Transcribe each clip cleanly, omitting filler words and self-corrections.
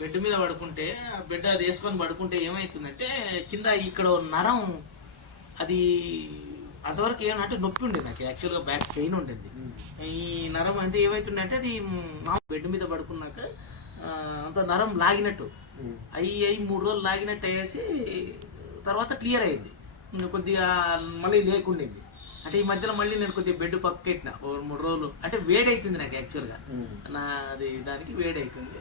Bed మీద పడుకుంటే bed అది వేసుకొని పడుకుంటే ఏమవుతుందంటే కింద ఇక్కడ నరం అది అంతవరకు ఏమంటే నొప్పి ఉండేది నాకు, యాక్చువల్గా బ్యాక్ పెయిన్ ఉండేది. ఈ నరం అంటే ఏమవుతుందంటే అది బెడ్ మీద పడుకున్నాక అంత నరం లాగినట్టు అయ్యి 3 రోజులు లాగినట్టు అయ్యేసి తర్వాత క్లియర్ అయింది. కొద్దిగా మళ్ళీ లేకుండింది. అంటే ఈ మధ్యలో మళ్ళీ నేను కొద్దిగా బెడ్ పక్కెట్టిన 3 రోజులు. అంటే వేడి అవుతుంది నాకు యాక్చువల్గా, అది దానికి వేడి అవుతుంది.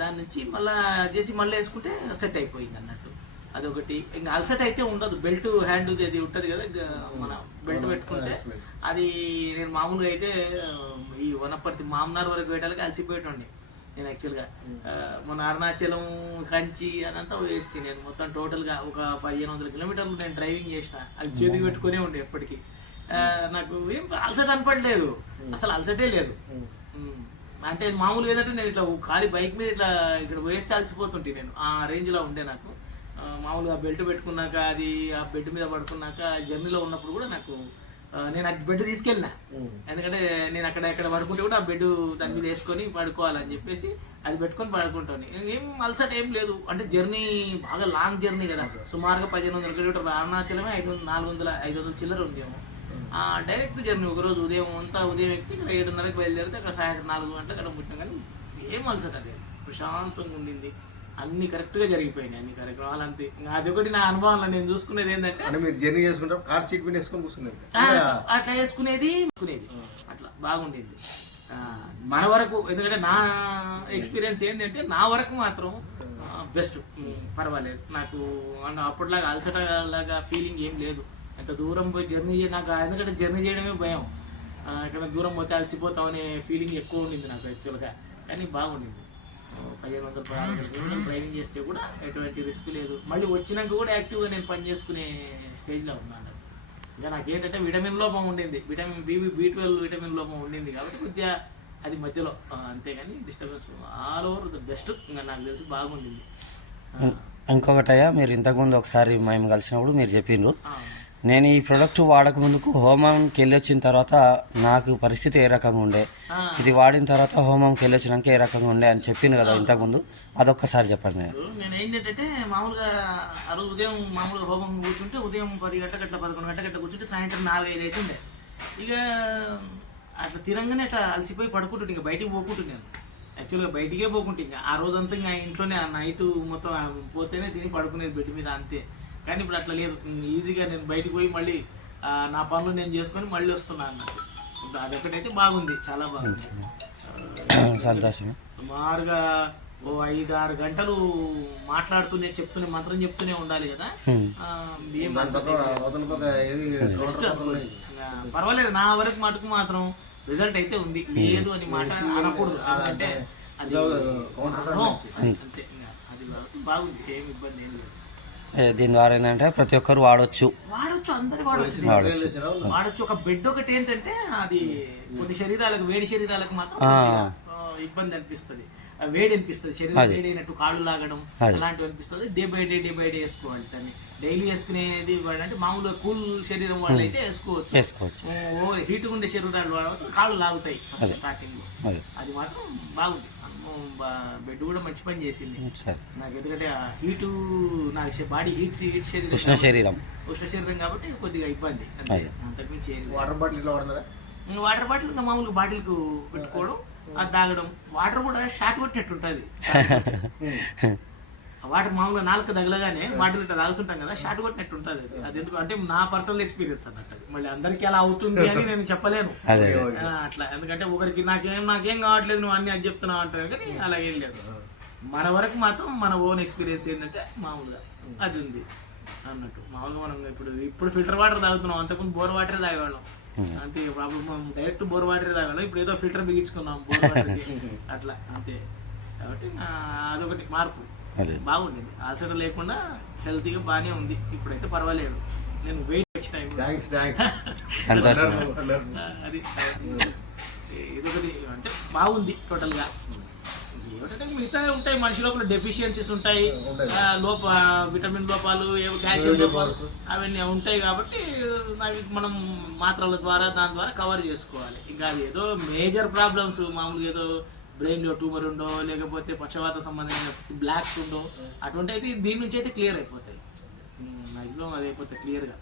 దాని నుంచి మళ్ళీ చేసి మళ్ళీ వేసుకుంటే సెట్ అయిపోయింది అన్నట్టు. అదొకటి. ఇంకా అలసట అయితే ఉండదు. బెల్ట్ హ్యాండ్ అది ఉంటుంది కదా, మన బెల్ట్ పెట్టుకుంటే అది నేను మామూలుగా అయితే ఈ వనపర్తి మామనార్ వరకు పెట్టాలి అలసిపోయేటండి నేను యాక్చువల్గా. మన అరుణాచలం కంచి అదంతా వేసి నేను మొత్తం టోటల్గా ఒక 1500 కిలోమీటర్లు నేను డ్రైవింగ్ చేసిన. అది చేతికి పెట్టుకునే ఉండే ఎప్పటికీ. నాకు ఏం అలసట అనపడలేదు, అసలు అలసటే లేదు. అంటే మామూలుగా ఏంటంటే నేను ఇట్లా ఖాళీ బైక్ మీద ఇట్లా ఇక్కడ వేస్తే అలసిపోతుంటే నేను ఆ రేంజ్లో ఉండే. నాకు మామూలుగా బెల్ట్ పెట్టుకున్నాక అది ఆ బెడ్ మీద పడుకున్నాక జర్నీలో ఉన్నప్పుడు కూడా నాకు నేను ఆ బెడ్ తీసుకెళ్ళిన. ఎందుకంటే నేను ఎక్కడ పడుకుంటే కూడా ఆ బెడ్ దాని మీద వేసుకొని పడుకోవాలని చెప్పేసి అది పెట్టుకొని పడుకుంటాను. ఏం అలసట ఏం లేదు. అంటే జర్నీ బాగా లాంగ్ జర్నీ కదా, సుమారుగా 1500 కిలోమీటర్లు. అరుణాచలమే 500 చిల్లర ఉందేమో. Direct journey. ఒకరోజు ఉదయం ఎక్కి ఇక్కడ 7:30కి బయలుదేరితే అక్కడ సాయంత్రం 4 గంటలకు అక్కడ పుట్టినాం. కానీ ఏం అలసట లేదు, ప్రశాంతంగా ఉండింది. అన్ని కరెక్ట్గా జరిగిపోయినాయి, అన్ని కార్యక్రమాలు అంతే. అదొకటి నా అనుభవంలో నేను చూసుకునేది ఏంటంటే మీరు జర్నీ చేసుకుంటారు కార్ సీట్ మీద వేసుకొని కూర్చునేది, అట్లా వేసుకునేది అట్లా బాగుండేది మన వరకు. ఎందుకంటే నా ఎక్స్పీరియన్స్ ఏంటంటే నా వరకు మాత్రం బెస్ట్, పర్వాలేదు నాకు. అప్పటిలాగా అలసట లాగా ఫీలింగ్ ఏం లేదు. ఎంత దూరం పోయి జర్నీ నాకు, ఎందుకంటే జర్నీ చేయడమే భయం. ఇక్కడ దూరం పోతే అలసిపోతాం అనే ఫీలింగ్ ఎక్కువ ఉండింది నాకు యాక్చువల్గా. కానీ బాగుండింది. 1500-1600 కిలోమీటర్లు డ్రైవింగ్ చేస్తే కూడా ఎటువంటి రిస్క్ లేదు. మళ్ళీ వచ్చినాక కూడా యాక్టివ్గా నేను పని చేసుకునే స్టేజ్లో ఉన్నాను. ఇంకా నాకేంటంటే విటమిన్ లోపం ఉండింది, విటమిన్ B12 విటమిన్ లోపం ఉండింది కాబట్టి కొద్దిగా అది మధ్యలో, అంతేగాని disturbance all over the best. ఇంకా నాకు తెలిసి బాగుండింది. ఇంకొకటయ్యా, మీరు ఇంతకుముందు ఒకసారి మేము కలిసినప్పుడు మీరు చెప్పిండ్రు, నేను ఈ ప్రోడక్ట్ వాడక ముందుకు హోమంకి వెళ్ళి వచ్చిన తర్వాత నాకు పరిస్థితి ఏ రకంగా ఉండే, ఇది వాడిన తర్వాత హోమంకి వెళ్ళి వచ్చినాక ఏ రకంగా ఉండే అని చెప్పింది కదా ఇంతకుముందు, అదొక్కసారి చెప్పండి. నేను ఏంటంటే మామూలుగా ఆ రోజు ఉదయం మామూలుగా హోమం కూర్చుంటే ఉదయం 10 గంటలకు అట్లా 11 గంటలకు అట్లా కూర్చుంటే సాయంత్రం 4-5 అవుతుండే. ఇక అట్లా తిరంగానే అట్లా అలసిపోయి పడుకుంటుంటే ఇంకా బయటికి పోకుంటున్నాను. యాక్చువల్గా బయటికే పోకుంటే ఇంకా ఆ రోజంతా ఇంకా ఇంట్లోనే నైట్ మొత్తం పోతేనే తిని పడుకునేది బెడ్ మీద, అంతే. కానీ ఇప్పుడు అట్లా లేదు. ఈజీగా నేను బయటకు పోయి మళ్ళీ నా పనులు నేను చేసుకొని మళ్ళీ వస్తున్నాను అన్నట్టు. ఇప్పుడు అదొకటైతే బాగుంది, చాలా బాగుంది. సంతోషం. సుమారుగా 5-6 గంటలు మాట్లాడుతూనే మంత్రం చెప్తూనే ఉండాలి కదా. పర్వాలేదు, నా వరకు మటుకు మాత్రం రిజల్ట్ అయితే ఉంది. లేదు అని మాట అనకూడదు, అంటే అది అంతే. అది బాగుంది, ఏమి ఇబ్బంది ఏం లేదు. దీని ద్వారా ఏంటంటే ప్రతి ఒక్కరు వాడచ్చు, అందరు వాడచ్చు. ఒక బెడ్ ఒకటి ఏంటంటే అది కొన్ని శరీరాలకు, వేడి శరీరాలకు మాత్రం ఇబ్బంది అనిపిస్తుంది, వేడి అనిపిస్తుంది, శరీరం వేడి అయినట్టు కాళ్ళు లాగడం అలాంటివి అనిపిస్తుంది. డే బై డే వేసుకోవాలి దాన్ని. డైలీ వేసుకునేది అంటే మామూలుగా కూల్ శరీరం వాళ్ళు అయితే వేసుకోవచ్చు. హీట్ ఉండే శరీరాలు వాళ్ళు కాళ్ళు లాగుతాయి ఫస్ట్ స్టార్టింగ్ లో. అది మాత్రం బాగుంది. బెడ్ కూడా మంచి పని చేసింది నాకు. ఎందుకంటే హీటు నా బాడీ హీట్ ఉష్ణ శరీరం కాబట్టి కొద్దిగా ఇబ్బంది, అంతే. అంతకుమించి వాటర్ బాటిల్ ఇంకా మామూలుగా బాటిల్కు పెట్టుకోవడం, అది తాగడం. వాటర్ కూడా షార్ట్ కొట్టినట్టు ఉంటుంది. వాటర్ మామూలుగా నాలుక తగలగానే బాటిల్ ఇట్లా తాగుతుంటాం కదా, షార్ట్ కొట్టినట్టు ఉంటుంది. అది ఎందుకు అంటే నా పర్సనల్ ఎక్స్పీరియన్స్ అన్నట్టు. అది మళ్ళీ అందరికీ అలా అవుతుంది అని నేను చెప్పలేను అట్లా. ఎందుకంటే ఒకరికి నాకేం కావట్లేదు నువ్వు అన్ని అది చెప్తున్నావు అంటారు, కానీ అలాగేం లేదు. మన వరకు మాత్రం మన ఓన్ ఎక్స్పీరియన్స్ ఏంటంటే మామూలుగా అది ఉంది అన్నట్టు. మామూలుగా మనం ఇప్పుడు ఫిల్టర్ వాటర్ తాగుతున్నాం, అంతకుముందు బోర్ వాటరే తాగేవాళ్ళం, అంతే. అప్పుడు మనం డైరెక్ట్ బోర్ వాటరే తాగేవాళ్ళం, ఇప్పుడు ఏదో ఫిల్టర్ బిగించుకున్నాం బోర్ వాటర్కి అట్లా, అంతే. కాబట్టి అదొకటి మార్పు. బాగుండేది, అలసట లేకుండా హెల్తీగా బాగానే ఉంది. ఇప్పుడైతే పర్వాలేదు. నేను వెయిట్ వచ్చిన అది ఇదొకటి అంటే బాగుంది టోటల్గా. ఏమిటంటే మిగతా ఉంటాయి, మనిషి లోపల డెఫిషియన్సీస్ ఉంటాయి, విటమిన్ లోపాలు, కాల్షియం లోపాలు అవన్నీ ఉంటాయి. కాబట్టి అవి మనం మాత్రల ద్వారా దాని ద్వారా కవర్ చేసుకోవాలి. ఇంకా అది ఏదో మేజర్ ప్రాబ్లమ్స్ మామూలుగా ఏదో బ్రెయిన్లో ట్యూమర్ ఉండో లేకపోతే పక్షవాత సంబంధమైన బ్లాక్స్ ఉండో అటువంటి అయితే దీని నుంచి అయితే క్లియర్ అయిపోతాయి. మ్యాక్సిమం అది అయిపోతాయి క్లియర్గా.